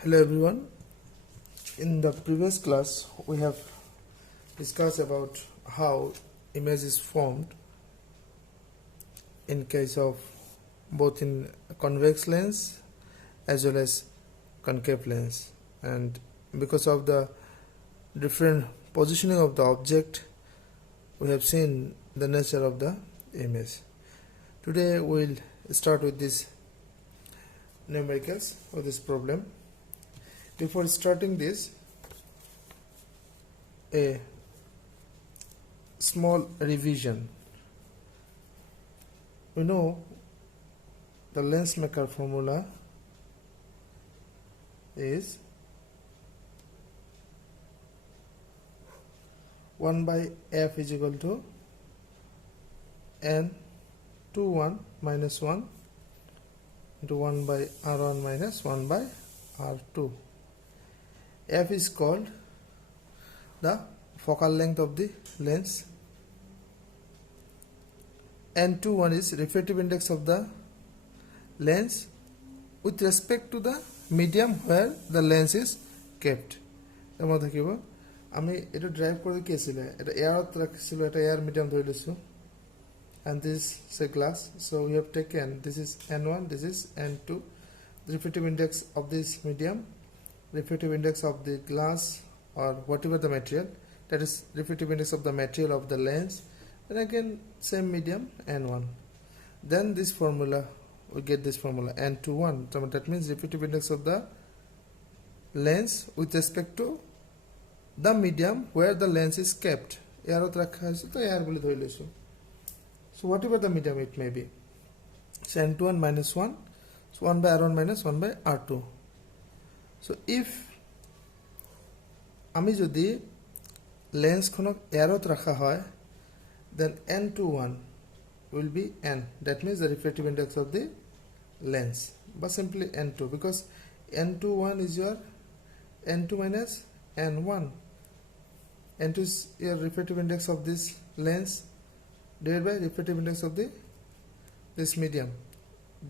Hello everyone. In the previous class we have discussed about how image is formed in case of both in convex lens as well as concave lens, and because of the different positioning of the object we have seen the nature of the image. Today we'll start with this numericals or this problem. Before starting this, a small revision. We know the lens maker formula is 1 by f is equal to n21 minus 1 into 1 by r1 minus 1 by r2. F is called the focal length of the lens. N21 is refractive index of the lens with respect to the medium where the lens is kept. আমি এটা drive করে কি ছিল, এটা এয়ারত রাখছিল, এটা air medium ধরে লিছো, and this is a glass, so we have taken this is n1, this is n2, the refractive index of this medium, refractive index of the glass or whatever the material, that is refractive index of the material of the lens, and again same medium n1. Then this formula, we get this formula n21, so that means refractive index of the lens with respect to the medium where the lens is kept. So whatever the medium it may be, so n21 minus 1, so 1 by r1 minus 1 by r2. So if আমি যদি লেন্সখনক এয়ারত রাখা হয়, then n21 will be n, that means the refractive index of the lens, but simply n2, because n21 is your n2 minus n1. n2 is your refractive index of this lens divided by refractive index of the this medium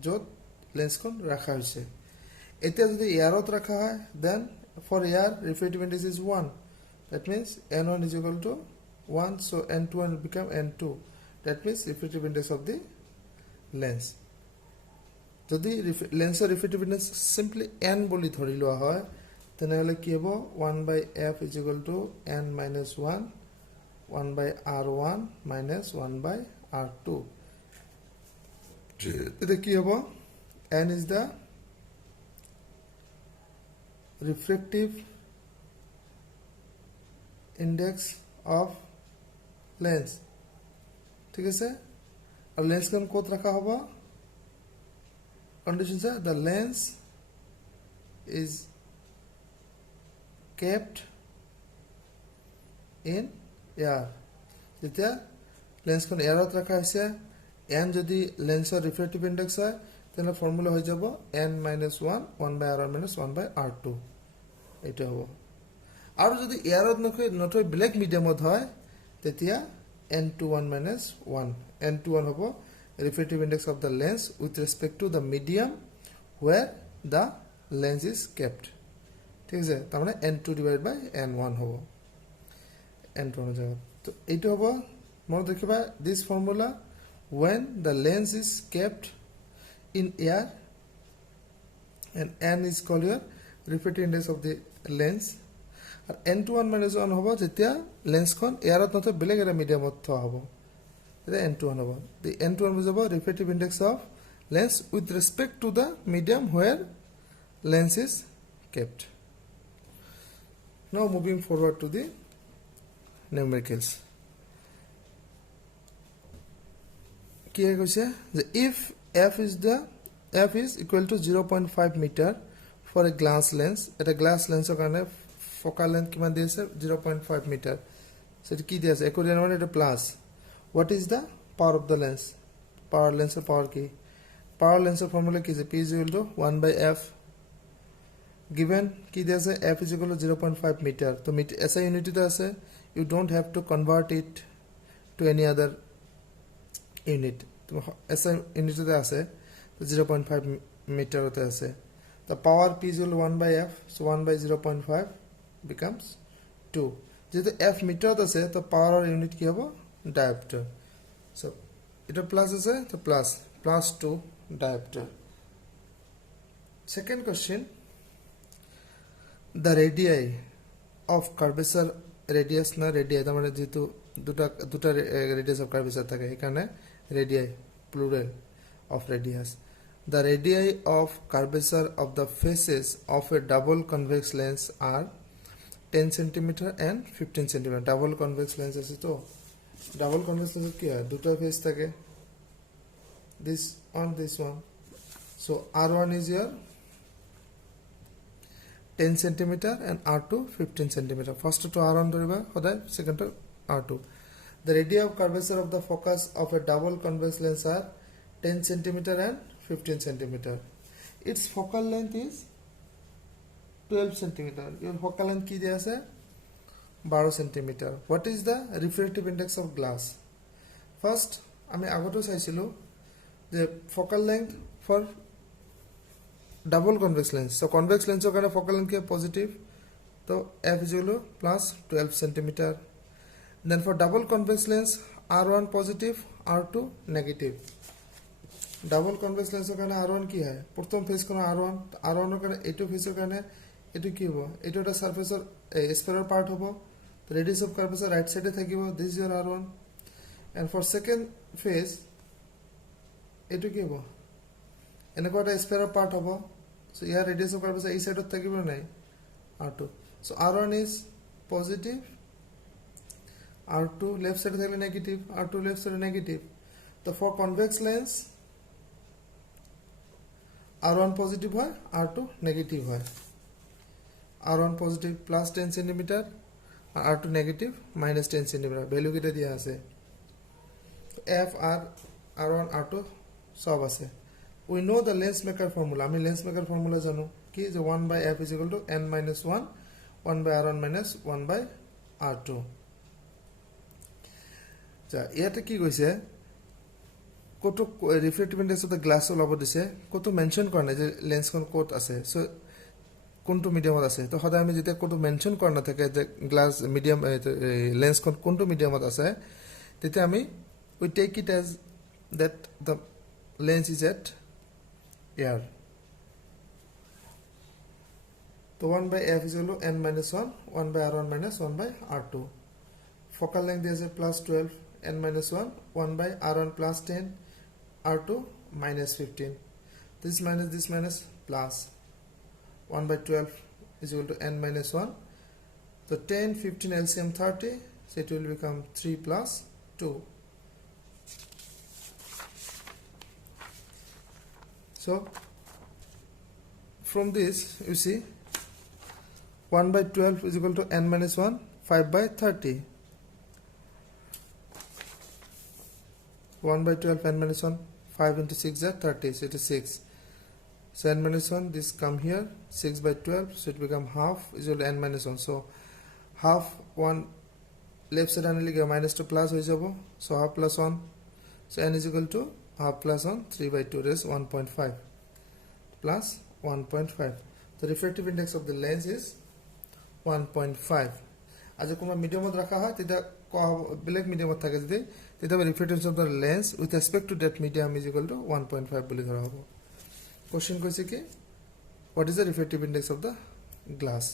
jot লেন্সখন রাখা হয়েছে। এটা যদি এয়ারত রাখা হয়, then for air refractive index is 1, that means n1 is equal to 1, so n21 will become n2, that means refractive index of the lens. যদি লেন্সৰ refractive index simply n বলি ধৰি লোৱা হয়, তেনেহলে কি হ'ব, 1 by f is equal to n minus 1, 1 by r1 minus 1 by r2. এটা কি হ'ব, n is the refractive index of lens, ঠিক আছে। আর লেন্সখন কত রাখা হবে, conditions are the lens is kept in air. যেতিয়া লেন্সখন এয়ারত রাখা হয়েছে, n যদি লেন্সৰ রিফ্রেক্টিভ ইন্ডেক্স হয়, তাহলে ফর্মুলা হয়ে যাব n minus 1, 1 by r1 minus 1 by r2, এটা হব। আর যদি এয়ারত নথৈ ব্ল্যাক মিডিয়ামত হয়, তেতিয়া n21 minus 1, n21 হব refractive index of the lens with respect to the medium where the lens is kept, ঠিক আছে। তার মানে n2 divided by n1 হব, n2 জায়গা। তো এইটা হব, মনে রাখিবা this formula when the lens is kept in air, and n is called your refractive index of the lens, are n21 minus 1 হব যেতিয়া লেন্সখন এয়ারত নথৈ বেলেগ এটা মিডিয়ামত থোৱা হ'ব, এটা n21 হ'ব। the n21 বুজাব refractive index of lens with respect to the medium where lens is kept. Now moving forward to the numericals. কি কৈছে যে if f is equal to 0.5 meter for a glass lens, এটা glass লেন্সৰ কাৰণে focal length কিমান দিছে, 0.5 meter, সেটা কি দিছে, একোরিয়ান মানে এটা plus. what is the power of the lens, power lensৰ power কি, power lensৰ formula কি আছে, p is equal to 1 by f, given কি দিছে f is equal to 0.5 meter, তো SI unit আছে, you don't have to convert it to any other unit, তো SI unit আছে 0.5 meter আছে, the power P is equal to 1 by F, so 1 by 0.5 becomes 2. যেহেতু F মিটাৰত আছে তো পাৱাৰৰ unit কি হ'ব ডায়োপ্টাৰ so এটা প্লাস আছে তো plus 2 ডায়োপ্টাৰ second question the radii of curvature radius না radii তার মানে যেহেতু দুটা radius of curvature থাকে এখানে radii plural of radius the radii of curvature of the faces of a double convex lens are 10 cm and 15 cm double convex lens আছে তো double convex lens কি হয় দুটো ফেস থাকে this one so r1 is your 10 cm and r2 15 cm first to r1 ধৰিবা সদায় second to r2 the radii of curvature of the focus of a double convex lens are 10 cm and 15 cm its focal length is 12 cm your focal length কি দিয়া আছে 12 cm what is the refractive index of glass first আমি আগতো চাইছিলো যে focal length for double convex lens so convex lens er karone focal length ki positive so f is equal to plus 12 cm then for double convex lens r1 positive r2 negative double convex lens er karone r1 ki hai prothom face kono r1 er karone eto face er karone eto ki hobo eto eta surface or sphere part hobo the radius of curvature right side e thakibo this is your r1 and for second face eto ki hobo enako eta sphere part hobo so here radius of curvature ei side ot thakibo nai r2 so r1 is positive r2 left side thakle negative r2 left side negative so for convex lens r1 positive hoy r2 negative hoy r1 positive plus 10 cm r2 negative minus 10 cm value kita dia ase f r r1 r2 sob ase we know the lens maker formula ami lens maker formula jano ki je 1 by f is equal to n minus 1 1 by r1 minus 1 by r2 ja eta ki koise koto refractive index of the glass olabo dise koto mention korna je lens kon kot ase so কোনটো মিডিয়ামত আছে তো সদায় আমি যেটা কোনটো mention কৰা না থাকে যে গ্লাস মিডিয়াম লেন্স কোনটো মিডিয়ামত আছে তেতিয়া আমি we take it as that the lens is at air so 1 by f is equal to n minus 1 1 by r1 minus 1 by r2 focal length is a plus 12 n minus 1 1 by r1 plus 10 r2 minus 15 this minus plus 1 by 12 is equal to n minus 1 so 10 15 LCM 30 so it will become 3 plus 2 so from this you see 1 by 12 is equal to n minus 1 5 by 30 1 by 12 n minus 1 5 into 6 is 30 so it is 6 so n minus 1 this come here 6 by 12 so it become half is equal to n minus 1 so half 1 left side anile ge minus to plus hoy jabo so half plus 1 so n is equal to half plus 1 3 by 2 raised 1.5 plus 1.5 the refractive index of the lens is 1.5 aje kono medium ot rakha hoy teta black medium ot thake jodi teta refractive index of the lens with respect to that medium is equal to 1.5 boli dhora hobo question koise ki what is the refractive index of the glass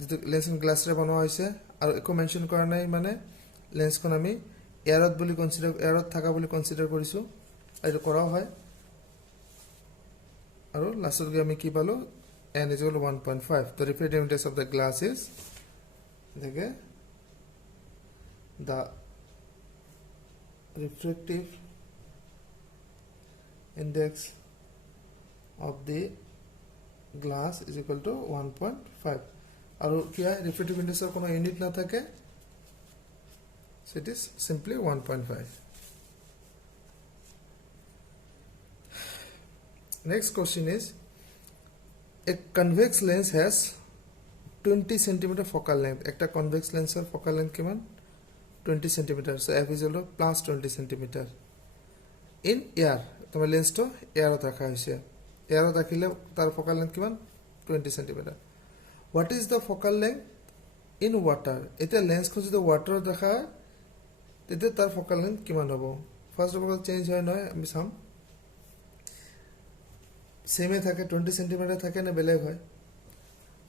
যেটো lens and glass রে বনোৱা হৈছে আৰু একো mention কৰা নাই মানে lens কোন আমি এয়াৰত বুলি কনসিডাৰ এয়াৰত থাকা বুলি কনসিডাৰ কৰিছো আৰু কৰা হয় আৰু লাষ্টত গৈ আমি কি পালো n is equal to 1.5 the refractive index of the glass is দেখে the refractive index of the glass is equal to 1.5 और क्या है refractive index और कोनो unit ना থাকে so it is simply 1.5 next question is a convex lens has 20 cm focal length একটা convex lens or focal length কিমান 20 cm so f is equal to plus 20 cm in air তোমার lens তো এয়ারত রাখা হইছে এয়াৰত ৰাখিলে তাৰ ফকাল লেন্থ কিমান 20 centimetre what is the focal length in water এতিয়া লেন্সখন যদি ৱাটাৰত ৰাখা হয় তেতিয়া তাৰ ফকাল লেন্থ কিমান হ'ব ফাৰ্স্ট অফ অল চেঞ্জ হয় নহয় আমি চাম সেমে থাকে 20 সেন্টিমিটার থাকে না বেলেগ হয়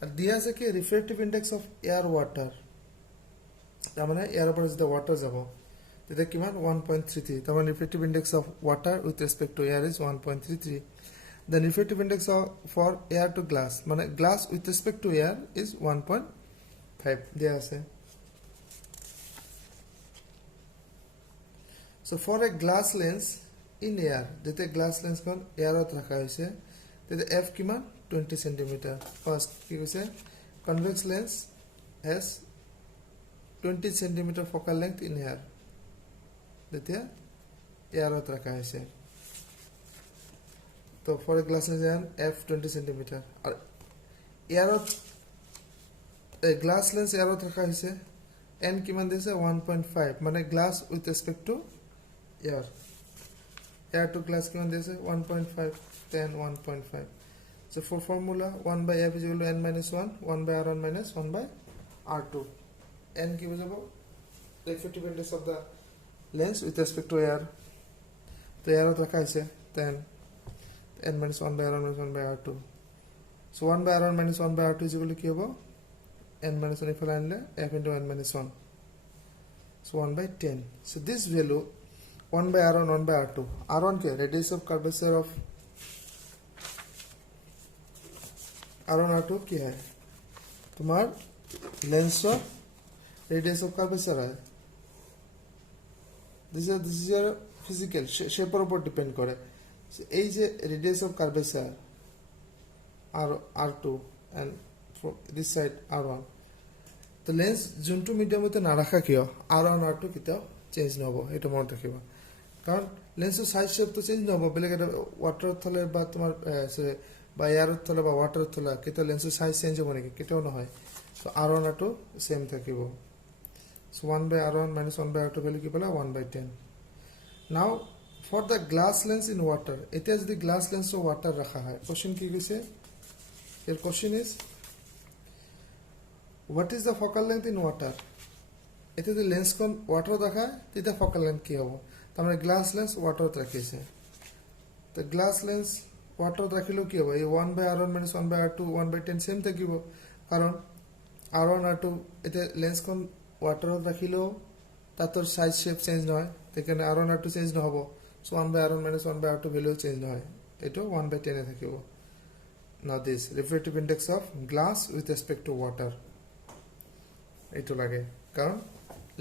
আর দিয়া আছে কি রিফ্রেক্টিভ ইনডেক্স অফ এয়ার ওয়াটার তার মানে এয়ার উপর যদি ওয়াটার যাব এটা কিমান 1.33 তার মানে refractive index of water with respect to air is 1.33 the refractive index for air to glass মানে glass with respect to air is 1.5 দিয়া আছে so for a glass lens in air যেতে গ্লাস লেন্স কোন এয়ারত রাখা হইছে তেতে f কিমান 20 centimetre first কি কইছে convex lens has 20 centimetre focal length in air যেতে এয়ারত রাখা হইছে তো for a glass lens f 20 centimetre আর এয়ারত এই গ্লাস লেন্স এয়ারত রাখা হইছে n কিমান দিছে 1.5 মানে glass with respect to air air to glass কিমান দিছে 1.5 10 1.5 so for formula 1 by f is equal to n minus 1 1 by r1 minus 1 by r2 n কি বুঝাবো refractive index of the lens with respect to air তো air রাখা আছে 10 n minus 1 by r1 minus 1 by r2 so 1 by r1 minus 1 by r2 is equal to কি হবে n minus 1 ইফালে আনলে f into n minus 1 so 1 by 10 so this value 1 by r1 1 by r2 r1 क्या radius of curvature of r1 r2 क्या है तुम्हार lens of radius of curvature है this is your physical shape per depend करे এই যে radius of curvature r2 and for this side r1 তো lens যোনটো মিডিয়ামতে না রাখা কিয় r1 r2 কিটা চেঞ্জ নহব এটা মনত ৰাখিবা কারণ লেন্সের সাইজ শেপ তো চেঞ্জ নহব বেলেগ এটা ওয়াটার থলে বা তোমার বা এয়ারত থলে বা ওয়াটার থলে কেটা লেন্সের সাইজ চেঞ্জ হ'ব নেকি কেটাও নহয় সো r1 r2 সেম থাকিব so 1 by r1 minus 1 by r2 value কি পালা 1 by 10 নাও for the glass lens in water এটা যদি গ্লাস লেন্স ও ওয়াটার রাখা হয় কোশ্চেন কি কইছে এর question is what is the focal length in water এটা যদি লেন্স কোন ওয়াটার রাখা তেটা ফোকাল লেন্থ কি হবে তারমানে গ্লাস লেন্স ওয়াটারত রাখিছে তো গ্লাস লেন্স ওয়াটারত রাখিলেও কি হবে এই 1 by r1 minus 1 by r2 1 by 10 same থাকিব কারণ r1 r2 এতে লেন্সখন ওয়াটারত রাখিলেও তাতৰ সাইজ শেপ চেঞ্জ নহয় তেকাৰণে r1 r2 চেঞ্জ নহব so 1 by r1 minus 1 by r2 value change নহয় এটো 1 বাই 10 এ থাকিব now this refractive index of glass with respect to water এটো লাগে কারণ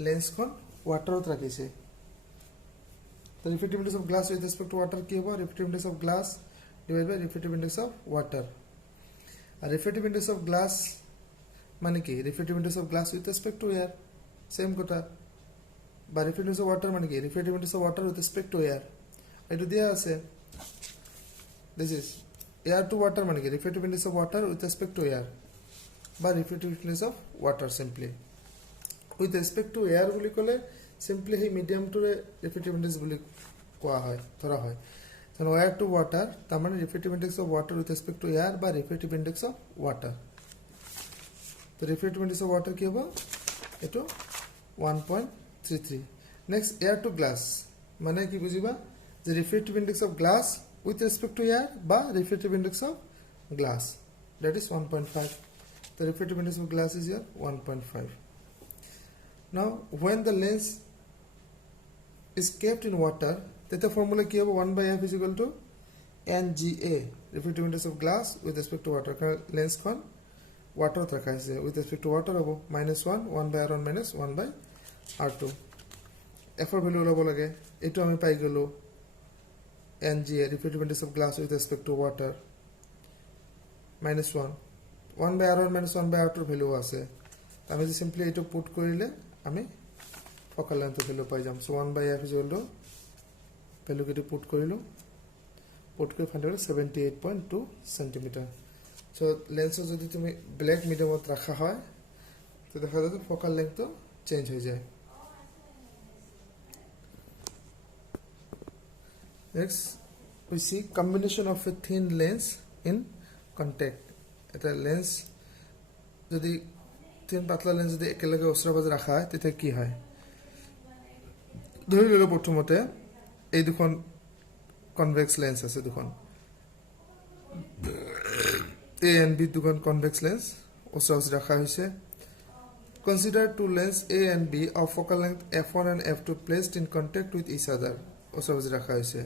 লেন্সখন ওয়াটারত রাখিছে the refractive index of glass with respect to water কি হবে refractive index of glass divided by refractive index of water are refractive index of glass মানে কি refractive index of glass with respect to air same কথা বা refractive index of water মানে কি refractive index of water with respect to air এটা দিয়া আছে this is air to water মানে কি refractive index of water with respect to air বা refractive index of water simply with respect to air বলি কলে simply he medium to refractive index বলি কোয়া হয় ধরা হয় so air to water তার মানে refractive index of water with respect to air বা refractive index of water তো refractive index of water কি হবে এটো 1.33 next air to glass মানে কি বুঝিবা যে refractive index of glass with respect to air বা refractive index of glass that is 1.5 the refractive index of glass is here 1.5 now when the lens is kept in water then the formula কি হবে 1 by f is equal to nga refractive index of glass with respect to water lens kon water রাখা আছে with respect to water হবে -1 1 by r1 minus 1 by r2 f এর value লব লাগে এটো আমি পাই গেল nga refractive index of glass with respect to water -1 1 by r1 minus 1 by r2 value আছে আমি যে সিম্পলি এটো পুট করিলে আমি ফোকাল লেন্থ ভ্যালু পাই যাম so 1 by f is equal to value কেটে পুট করিলো পুট করে ফাইন্ড হলো 78.2 সেন্টিমিটার সো লেন্স যদি তুমি ব্ল্যাক মিডিয়ামত রাখা হয় তো দেখা যাবে ফোকাল লেন্থ তো চেঞ্জ হয়ে যায় next we see combination of a thin lens in contact. এটা লেন্স যদি তিন পাতলা লেন্স যদি একেলগে ওচৰে পাজৰে ৰাখা হয় তেতিয়া কি হয় ধৰি ললো প্ৰথমতে এই দুখন কনভেক্স লেন্স আছে দুখন A and B দুখন কনভেক্স লেন্স ওচৰে পাজৰে ৰাখা হৈছে consider two lenses A and B of focal length f1 and f2 placed in contact with each other ওচৰে পাজৰে ৰাখা হৈছে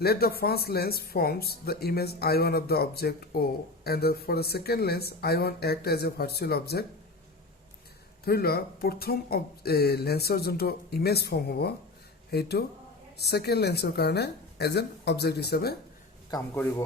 let the first lens forms the image I1 of the object O and for the second lens I1 act as a virtual object ধৰি লোৱা প্ৰথম লেন্সৰ যোনটো image form হ'ব সেইটো সেকেন্ড লেন্সৰ কাৰণে এজ এন অবজেক্ট হিচাপে কাম কৰিব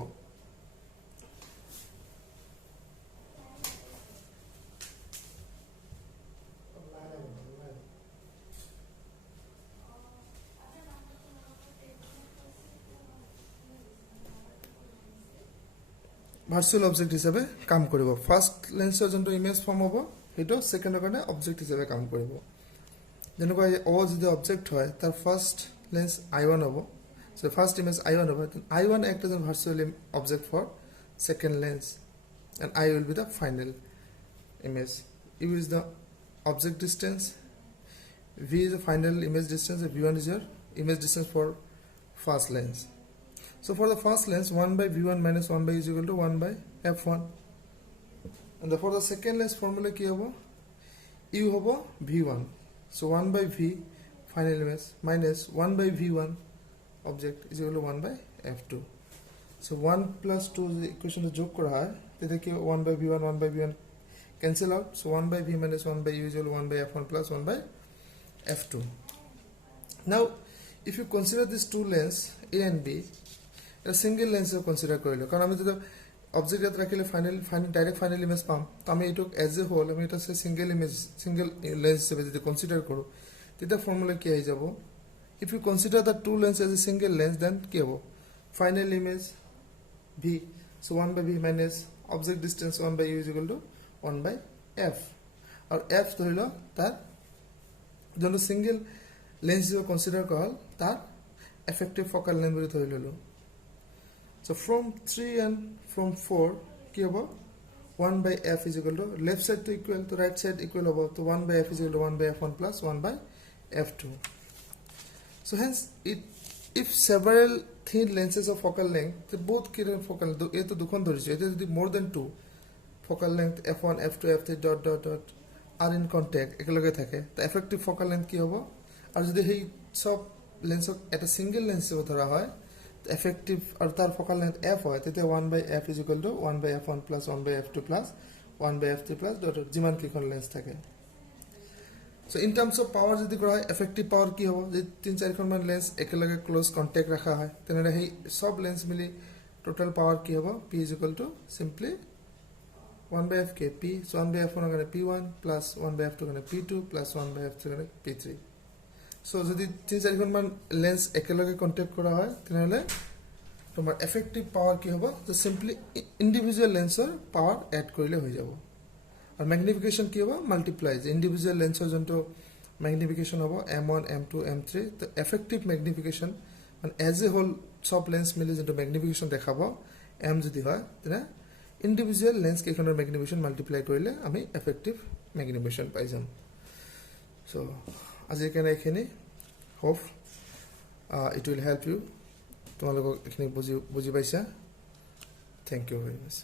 ভাৰ্চুৱেল অবজেক্ট হিচাপে কাম কৰিব ফাৰ্স্ট লেন্সৰ যোনটো ইমেজ ফৰ্ম হ'ব সেইটো সেকেন্ডৰ কাৰণে অবজেক্ট হিচাপে কাম কৰিব যেনেকৈ ও যদি অবজেক্ট হয় তাৰ ফাৰ্স্ট লেন্স I1 হ'ব সো ফাৰ্স্ট ইমেজ I1 হ'ব I1 act as a virtual object for second lens and I will be the final image U is the object distance V is the final image distance and V1 is your image distance for first lens so for the first lens 1 by V1 minus 1 by is equal to 1 by F1 and for the second lens formula ki hobo U hobo V1 so 1 by V final image minus 1 by V1 object is equal to 1 by F2 so 1 plus 2 the equation to jog kora hai tete ki 1 by V1 1 by V1 cancel out so 1 by V minus 1 by U is equal to 1 by F1 plus 1 by F2 now if you consider these two lenses A and B a single lens consider korilo karon ami jodi object at rakhile final direct final image pam to ami etok as a whole ami eta se single image single lens hisabe jodi consider koru teta formula ki ai jabo if you consider the two lenses as a single lens then ki hobo final image V so 1 by V minus object distance 1 by U is equal to 1 by F or F ধৰিলো তাৰ যোনটো single lens হিসাবে consider কল তাৰ effective focal length বুলি ধৰি ললো so from 3 and from 4 কি হ'ব 1 by F is equal to left side to equal to right side equal hobo to 1 by F is equal to 1 by F1 plus 1 by F2 so hence if several thin lenses of focal length they both kiran focal এই তো দুখন ধৰিছে এটা যদি more than 2 focal length F1 F2 F3 dot dot dot are in contact একেলগে থাকে the effective focal length কি হ'ব আৰু যদি সেই সব লেন্সক এটা সিঙ্গেল লেন্স ধৰা হয় effective or tar focal length f hoy tete 1 by f is equal to 1 by f1 plus 1 by f2 plus 1 by f3 plus dot jiman kikon lens thake so in terms of power jodi kora hoy effective power ki hobo je 3-4 kon man lens ekelage close contact rakha hoy tenere hei sob lens mili total power ki hobo p is equal to simply 1 by f k p so 1 by f1 gone p1 plus 1 by f2 gone p2 plus 1 by f3 gone p3 so যদি 3-4 খন মান lens একেলগে contact কৰা হয় তেনেহলে তোমাৰ effective power কি হ'ব তো সিম্পলি ইন্ডিভিজুয়াল লেন্সৰ পাৱাৰ এড কৰিলে হৈ যাব আৰু ম্যাগনিফিকেশন কি হ'ব মাল্টিপ্লাই ইন্ডিভিজুয়াল লেন্সৰ জনটো ম্যাগনিফিকেশন হ'ব m1 m2 m3 তো এফেক্টিভ ম্যাগনিফিকেশন মানে এজ এ হোল সব লেন্স মিলি জনটো ম্যাগনিফিকেশন দেখাব m যদি হয় তেনে ইন্ডিভিজুয়াল লেন্স কেখনৰ ম্যাগনিফিকেশন মাল্টিপ্লাই কৰিলে আমি এফেক্টিভ ম্যাগনিফিকেশন পাই যাম so as you can hope it will help you তোমালোকক এখিনি বুজি পাইছা thank you very much